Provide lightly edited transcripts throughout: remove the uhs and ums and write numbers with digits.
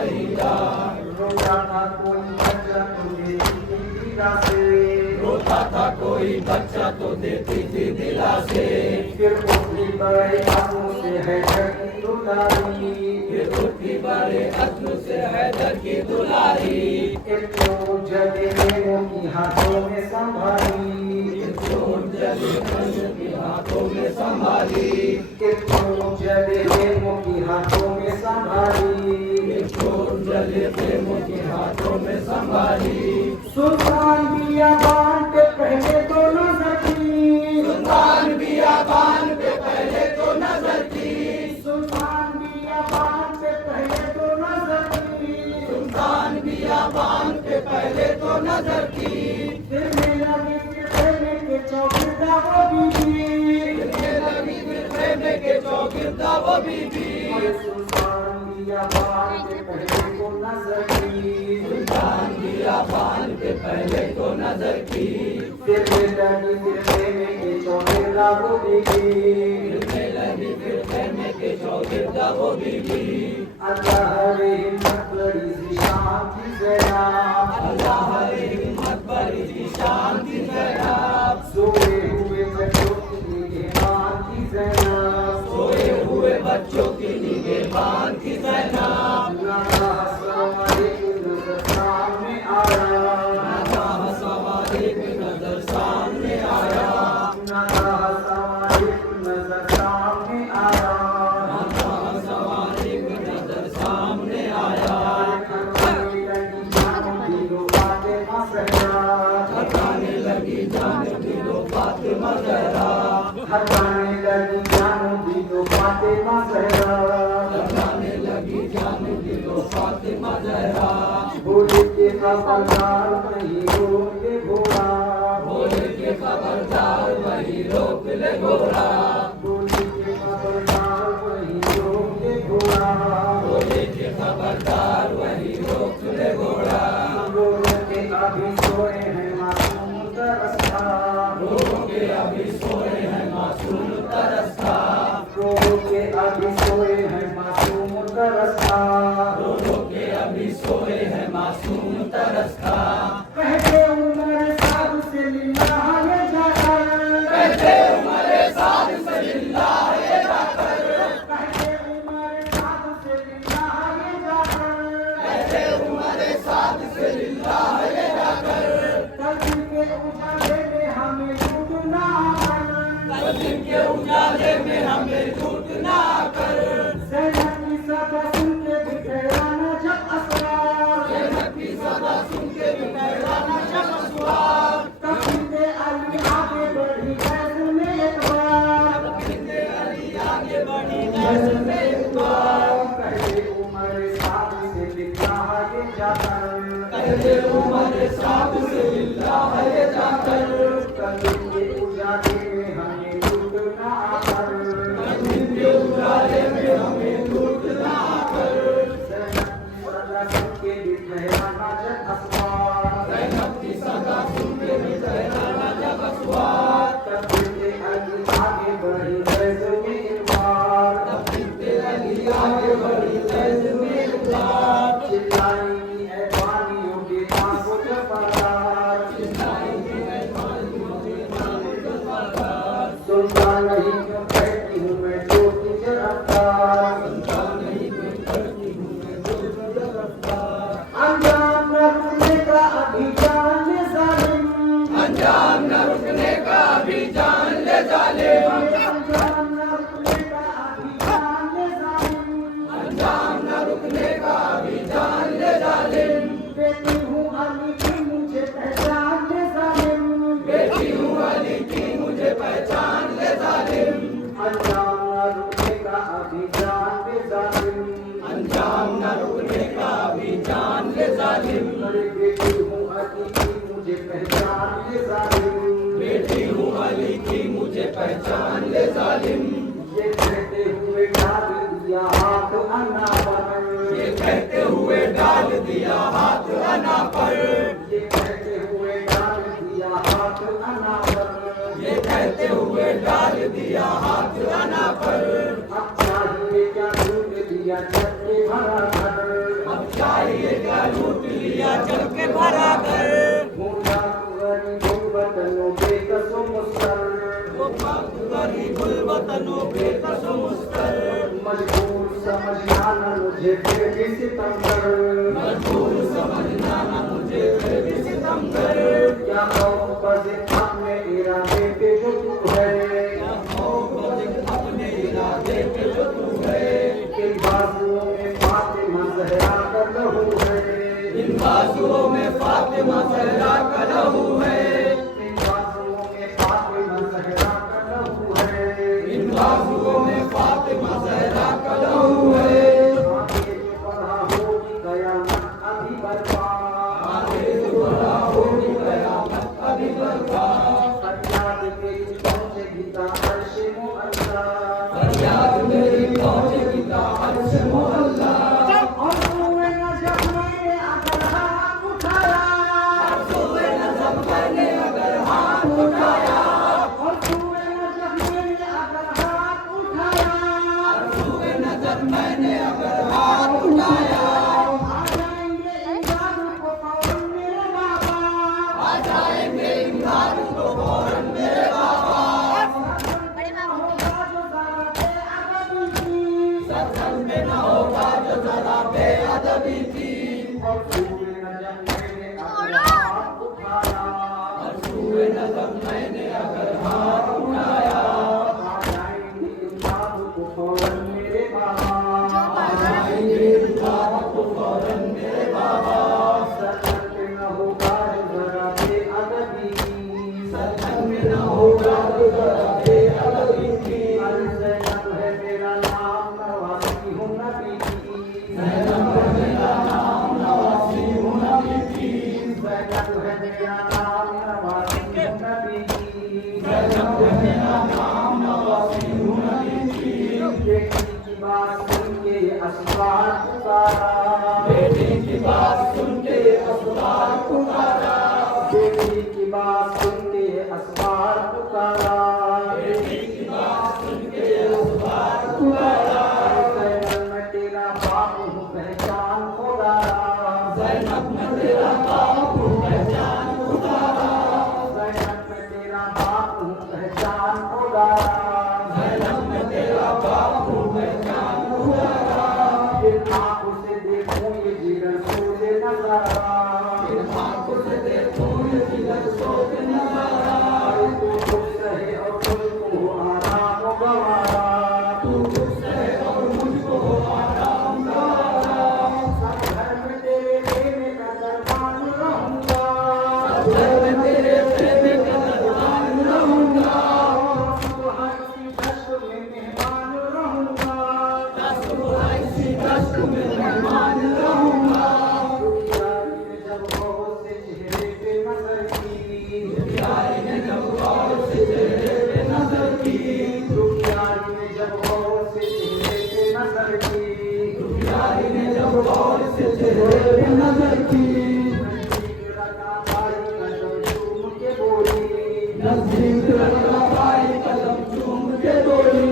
नहीं जा। रोता था कोई बच्चा तो देती थी दिलासे, रोता था कोई बच्चा तो देती थी दिलासे। फिर उठनी बड़े आंसू से हैदर की दुलारी, फिर उठी बड़े अज़्म से हैदर की दुलारी। एक चोट जले मेमों की हाथों में संभाली, एक चोट जले मेमों की हाथों में संभाली। एक चोट जले मेमों की हाथों में संभाली, एक चोट जले मेमों की हाथों में संभाली। सुल्तान बियाबान पे पहले तो नजर की, सुल्तान बियाबान पे पहले तो नजर की। सुल्तान बियाबान पे पहले तो नजर की, सुल्तान बियाबान पे पहले तो नजर की। फिर में लगी फिर खेलने के चौकीदा वो बीबी, फिरने लगी फिर खेमे के चौकिरदा वो बीबी। और सुल्तान बियाबान पे पहले तो नजर की, सुल्तान बियाबान पे पहले तो नजर की। फिर में लगी फिर खेलने के चौकीदा वो बीबी, फिरने लगी फिर खेमे के चौकिरदा वो बीबी। अल्लाह रे हिम्मत बड़ी सी शान थी ज़ैनब, अल्लाह रे हिम्मत बड़ी सी शान थी ज़ैनब। सोए हुए बच्चों की निगहबान थी ज़ैनब, सोए हुए बच्चों की निगहबान थी ज़ैनब। नाता सवारे की नजर सामने आया, नाता सवारे की नजर सामने आया। नाता सवारे की नजर सामने आया, नाता सवारे की नजर सामने आया। खड़काने लगी जानो दिलो फातिमा ज़हरा, खड़काने लगी जाने दिलो फातिमा ज़हरा। खड़काने लगी जानो दिलो फातिमा ज़हरा, खड़काने लगी जाने दिलो फातिमा ज़हरा। भोले के खबरदार नहीं रोके घोड़ा, भोले के खबरदार वही रोक ले घोड़ा। भोले के खबरदार नहीं रोके घोड़ा, भोले के खबरदार वही रोक ले घोड़ा। लोगों के अभी सोए हैं मासूम तरसता, लोगों के अभी सोए हैं मासूम तरसता। लोगों के अभी सोए हैं मासूम तरसता, लोगों के अभी सोए हैं मासूम तरसता। कहते उमर साहब से लिल्लाह ये जाकर, कहते उमरे साथ से लिल्लाह ये जाकर। कहते उमर साहब से लिल्लाह ये जाकर, कहते उमरे साथ से लिल्लाह ये जाकर। कल के उजाले में हमें डूबना कर, दिन के उजाले में हमें छूटना कर। ज़ैनब की सदा सुन के बिखराना जब असरार, ज़ैनब की सदा सुन के बिखराना जब असवार। तकलीफे अली आगे बढ़ी फैज़ में एक बार, तकलीफे अली आगे बढ़ी फैज़ में एक बार। कहते उमर साहब से लिल्लाह ये जाकर, कहते उमरे साथ से लिल्लाह ये जाकर। कल के उजाले में हमें डूबना कर, दिन के उजाले में हमें छूटना कर। ज़ैनब की सदा सुन के बिखराना जब असरार, ज़ैनब की सदा सुन के बिखराना जब असवार। तकलीफे अली आगे बढ़ी फैज़ में एक बार, तकलीफे अली आगे बढ़ी फैज़ में एक बार। चिल्लाएंगी ऐ बानियों के पांव जफादार, चिल्लाएंगे ऐ बानियों के नाम जफादार। सुनता नहीं क्यों कहती हूँ मैं जो तुझे रफ्तार, सुनता नहीं मैं करती हूँ मैं जो तुझे रफ्तार। अंजाम न रुकने का अभी जान ले जालिम, अंजाम न रुकने का अभी जान ले जालिम। अंजाम न रुकने का अभी जान ले जालिम, अंजाम न रुकने का अभी जान ले जालिम। बेटी हूँ अली की मुझे पहचान ले जालिम, बेटी हूँ अली की मुझे पहचान ले जालिम। अंजाम न रुकने का अभी जान ले जालिम, अंजाम न रुकने का अभी जान ले जालिम। अरे बेटी हूँ अली की मुझे पहचान ले जालिम, बेटी हूँ अली की मुझे पहचान ले जालिम। ये कहते हुए डाल दिया हाथ अन्ना पर, ये कहते हुए डाल दिया हाथ अना पर। ये कहते हुए डाल दिया हाथ अन्ना पर, ये कहते हुए डाल दिया हाथ अना पर। अब चाहिए क्या झूठ दिया चक्के भरा घर, अब बरखा फरियाद मेरी पहुंचेगी ता अर्श मुअल्ला फरियाद मेरी पहुंचेगी ता अर्श मुअल्ला और तूने नजब मैंने अगर हाथ उठाया तूने नजब मैंने अगर हाथ उठाया और तूने नजब मैंने अगर हाथ उठाया तूने नजब मैंने अगर हाथ उठाया आ जाएंगे इमदाद को फौरन मेरे बाबा आ जाएंगे इमदाद को फौरन मेरे बाबा सत्संग में न होगा जो जरा बेअदबी की और तूने नजब मैंने अगर हाथ उठाया तूने नजब मैंने अगर हाथ उठाया आ जाएंगे इमदाद को फौरन मेरे बाबा आएंगे इमदाद को फौरन मेरे बाबा सत्संग में न होगा जो जरा बेअदबी की सत्संग में न होगा जो जरा बेअदबी की ज़ैनब है मेरा नाम नवासी हूँ नबी की ज़ैनब है मेरा नाम नवासी हूँ नबी की ज़ैनब है मेरा नाम नवासी हूँ नबी की ज़ैनब है मेरा नाम नवासी हूँ नबी की बेटी की बात सुन के असवार पुकारा बेटी की बात सुन के असवार पुकारा बेटी की बात सुन के असवार पुकारा बेटी की बात सुन के असवार पुकारा ज़ैनब मैं तेरा बाप हूँ पहचान खुदारा ज़ैनब मैं तेरा बाप हूँ पहचान खुदारा ज़ैनब मैं तेरा बाप हूँ पहचान खुदारा ज़ैनब मैं तेरा बाप हूँ पहचान खुदारा फिर आंखों से देखूं ये जिगर सोए नजारा फिर आंखों से देखूं ये जिगर सोए नजारा अरे तू खुश रहे और मुझको हो आराम गवारा तू खुश रहे और मुझको हो आराम गवारा सब घर में तेरे प्रेम का दरबान रहूंगा घर में तेरे प्रेम का दरबान रहूंगा तुम्हारी सी दश्त में मेहमान रहूंगा इसी दश्त में मेहमान रहूंगा दुनियारी में जब बहुत से चेहरे पे नजर की दुनियारी ने जब गौर से चेहरे पे नजर की दुनियारी में जब बहुत से चेहरे पे नजर की दुनियारी ने जब गौर से चेहरे पे नजर की नजदीक रखा भाई कदम चूम के बोली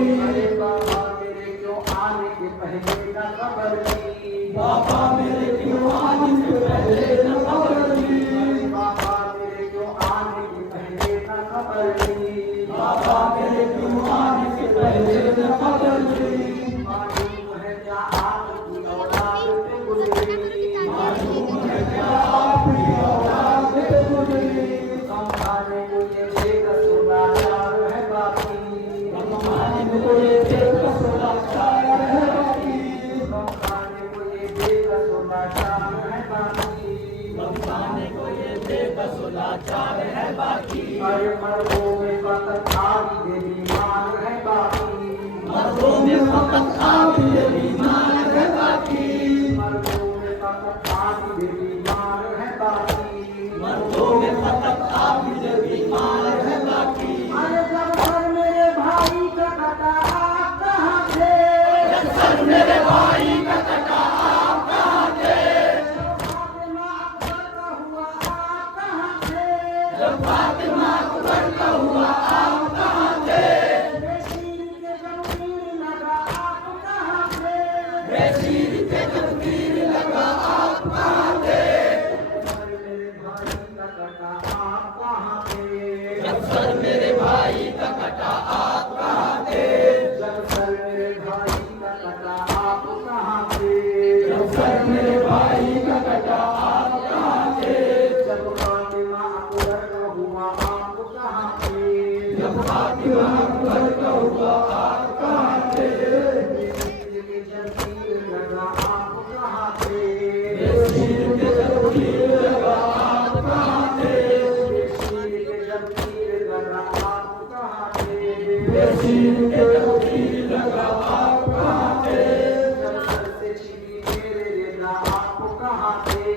बाबा मेरे क्यों आने से पहले न खबर दी बाबा मेरे क्यों आने से पहले न खबर दी मालूम है क्या आपकी औलाद पे गुजरी संभालने को ये बेकस लाचार है बाकी संभालने को ये बेकस लाचार है बाकी अरे मर्दों में फकत आग ये बीमार है बाकी मर्दों में फकत आप ये बीमार है बाकी मर्दों में फकत आग ये बीमार है बाकी मर्दों में फकत आप ये बीमार है बाकी अरे जब सर मेरे भाई का कटा आप कहाँ थे सर मेरे भाई का कटा आप कहाँ थे जब फातिमा अकबर का हुआ आप कहाँ थे बेशीर के जब तीर लगा आप कहाँ थे बेशीर के जब तीर लगा आप कहाँ थे सर मेरे भाई का कटा आप कहाँ थे जब सर मेरे भाई का कटा आप कहाँ थे जब सर मेरे भाई का जब सर मेरे भाई का कटा आप कहाँ थे कटा आप कहाँ थे जब फातिमा अकबर का हुआ आप कहाँ थे जब फातिमा अकबर का हुआ आप कहाँ थे बेशीर के जब तीर लगा आप कहाँ थे बेशीर के जब तीर लगा आप कहाँ थे बेशीर के जब तीर लगा आप कहाँ थे बेशीर के जब तीर लगा आप कहाँ थे जब सर से छिपी मेरे रेखा आप कहाँ थे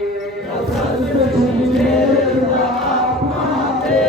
जब सर से छूटे आप कहाँ थे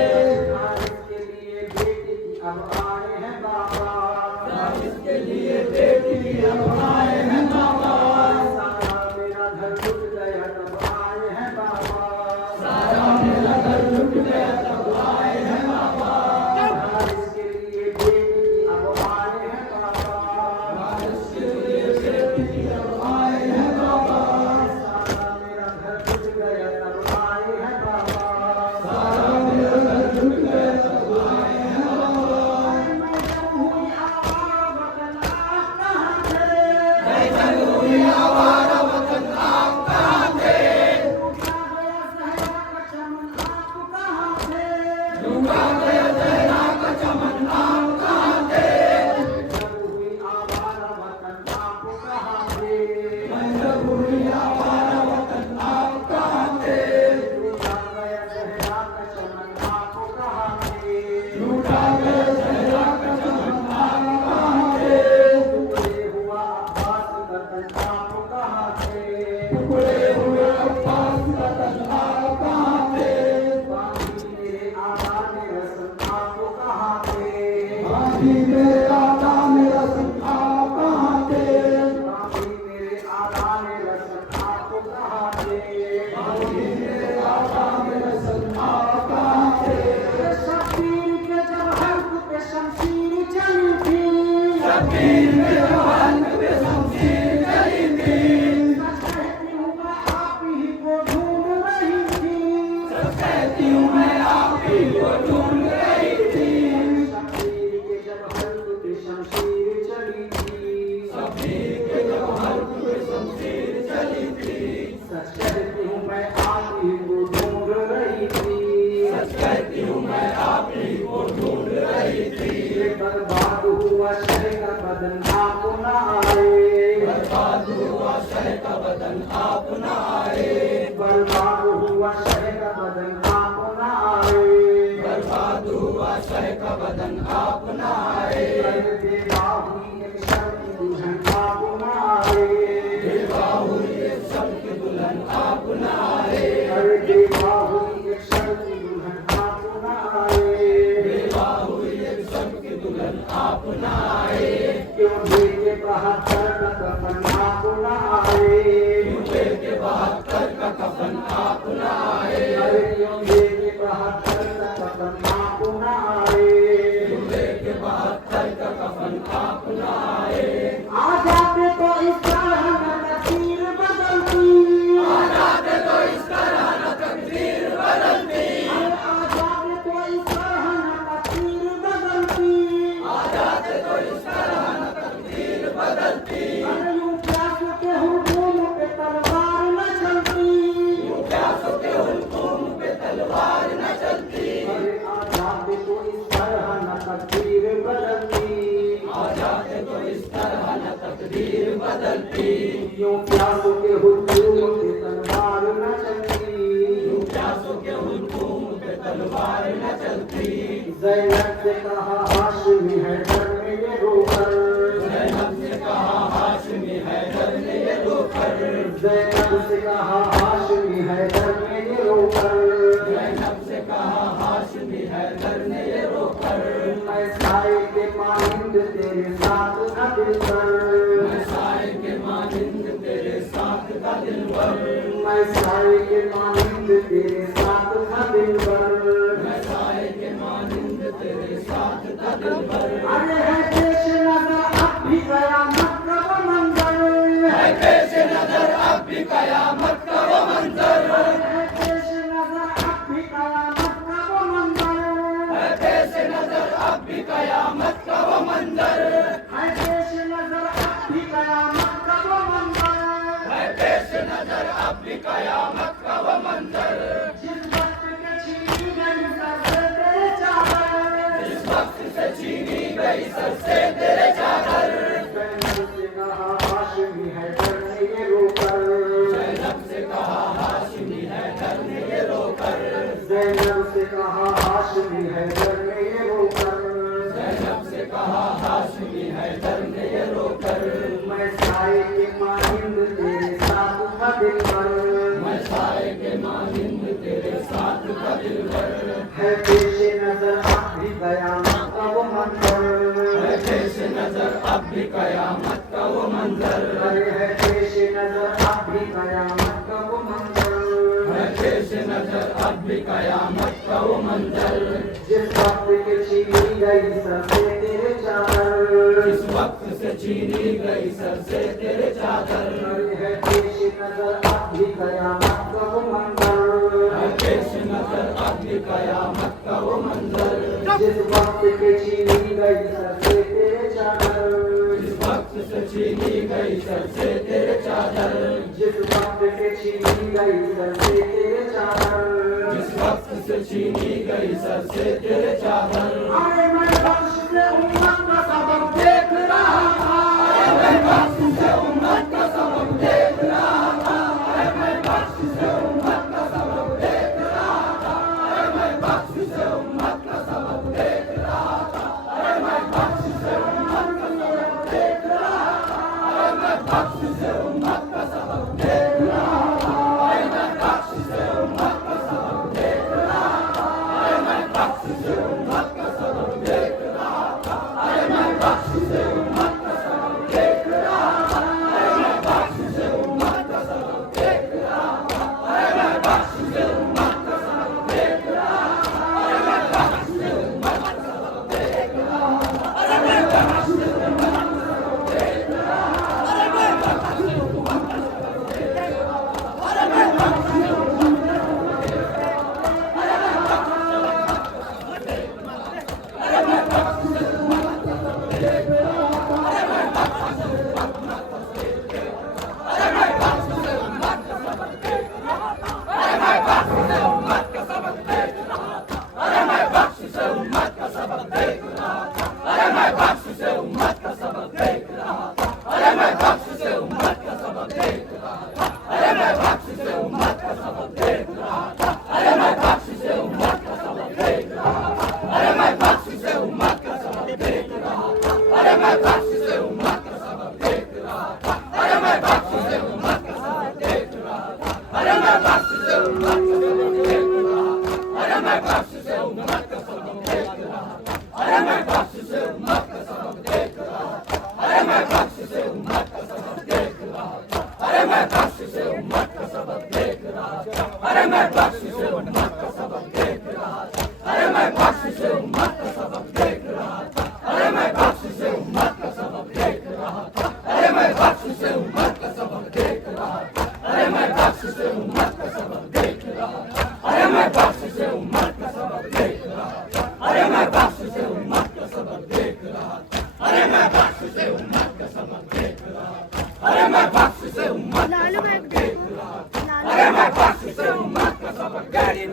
हूँ मैं आप ही को ढूंढ रही थी। शब्बीर के जब हल्क पे शमशीर चली थी, शब्बीर के जब हल्क पे शमशीर चली थी। सच कहती हूँ मैं आप ही को ढूंढ रही थी, सच कहती हूँ मैं आप ही को ढूंढ रही थी। ये बर्बाद हुआ शहर का बदन आप न आए, बर्बाद हुआ शहर का बदन आप न आए, बर्बाद हुआ शहर का बदन आप न आए, बर्बाद हुआ शहर का बदन आप न आए। बेवा हुई एक शब की दुल्हन आप न आए, बेवा हुई एक शब की दुल्हन आप न आए, अरे बेवा हुई एक शब की दुल्हन आप न आए, बेवा हुई एक शब की दुल्हन आप न आए। क्यों लेके 72 का कफन आप न आए, क्यों लेके 72 का कफन आप न आए, अरे क्यों लेके 72 का कफन आप न आए, क्यों लेके 72 का कफन आप न आए। आ जाते तो इस तरह न तकदीर बदलती, आ जाते तो इस तरह न तकदीर बदलती, आ जाते तो इस तरह न तकदीर बदलती, आ जाते तो इस तरह न तकदीर बदलती। अरे यूं प्यासों के हुजूम पे तलवार न चलती, यूं प्यासों के हुजूम पे तलवार न चलती। अरे आ जाते तो इस तरह न तकदीर बदलती, आ जाते तो इस तरह न तकदीर बदलती। यूं प्यासों के हुजूम पे तलवार न चलती, यूं प्यासों के हुजूम पे तलवार न चलती। ज़ैनब से कहा हाशमी हैदर ने ये रोकर, ज़ैनब से कहा हाशमी हैदर ने ये रोकर, ज़ैनब से कहा हाशमी हैदर ने ये रोकर, ज़ैनब से कहा हाशमी हैदर ने ये रोकर। मैं साए के मानिंद तेरे साथ का दिलबर, मैं साए के मानिंद तेरे साथ का दिलबर, मैं साए के मानिंद तेरे साथ का दिलबर, मैं साए के मानिंद तेरे साथ का दिलबर। अरे है पेश नजर अब भी कयामत का वो मंजर, है पेश नजर अब भी कयामत का वो मंजर, है पेश नजर अब भी कयामत का वो मंजर, है पेश नजर अब भी कयामत का वो मंजर, है पेश नजर अब भी कयामत का वो मंजर, है पेश नजर अब भी कयामत का वो मंजर। जिस वक्त के छीनी गई सर से तेरे चादर, जिस वक्त से छीनी गई सर से तेरे चादर, ज़ैनब से कहा हाशमी हैदर ने ये रोकर, ज़ैनब से कहा हाशमी हैदर ने ये रोकर, ज़ैनब से कहा हाशमी हैदर ने ये रोकर, ज़ैनब से कहा हाशमी हैदर ने ये रोकर। मैं साए के मानिंद तेरे साथ का दिलबर, मैं साए के मानिंद तेरे साथ का दिलबर, है पेश नजर अब भी कयामत का वो मंजर, है पेश नजर अब भी कयामत का वो मंजर, अरे है पेश नजर अब भी कयामत का वो मंजर, है पेश नजर अब भी कयामत का वो मंजर। जिस वक्त के छीनी गई सर से तेरे चादर, जिस वक्त से छीनी गई सर से तेरे चादर, अरे है पेश नजर अब भी कयामत का वो मंजर, है पेश नजर अब भी कयामत का वो मंजर। जिस वक्त के छीनी गई सर से तेरे चादर, जिस वक्त से छीनी गई सर से तेरे चादर, जिस वक्त के छीनी गई सर से तेरे चादर, जिस वक्त से छीनी गई सर से तेरे चादर। अरे मैं बख्श से उम्मत का सबक देख रहा था, अरे मैं बख्श से उम्मत का सबक देख रहा था, अरे मैं बख्श से उम्मत का सबक देख रहा था, अरे मैं बख्श से उम्मत का सबक देख रहा था, अरे मैं बख्श से उम्मत का सबक देख रहा था, अरे मैं बख्श से उम्मत का सबक देख रहा था, अरे मैं बख्श से उम्मत का सबक देख रहा था, अरे मैं बख्श से उम्मत का सबक देख रहा था, अरे मैं बख्श से उम्मत का सबक देख रहा मैं बख्श से उम्मत का सबक देख रहा था, अरे मैं बख्श से उम्मत का सबक देख रहा था, अरे मैं बख्श से उम्मत का सबक देख रहा था, अरे मैं बख्श से उम्मत का सबक देख रहा था, अरे मैं बख्श से उम्मत का सबक देख रहा था, अरे मैं बख्श से उम्मत का सबक देख रहा था, अरे मैं बख्श से उम्मत का सबक देख रहा था, अरे मैं बख्श से उम्मत का सबक देख रहा था, अरे मैं बख्श से उम्मत का सबक देख रहा था, अरे मैं बख्श से उम्मत का सबक देख रहा था, अरे मैं बख्श से उम्मत का सबक देख रहा था, अरे मैं बख्श से उम्मत का सबक देख रहा था, अरे मैं बख्श से उम्मत का सबक देख रहा था, अरे मैं बख्श से उम्मत का सबक गाड़ी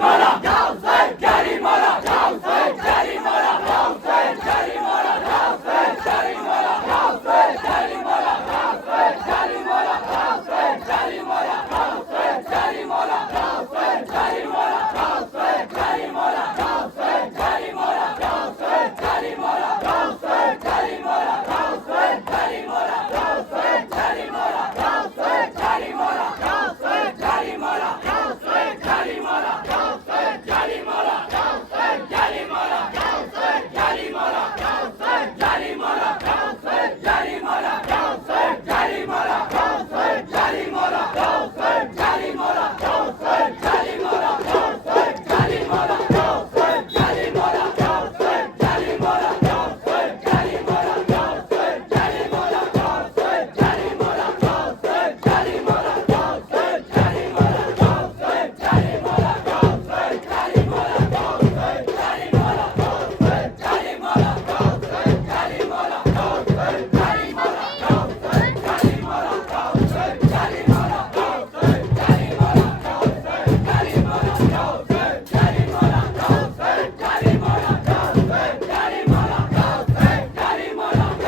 मारा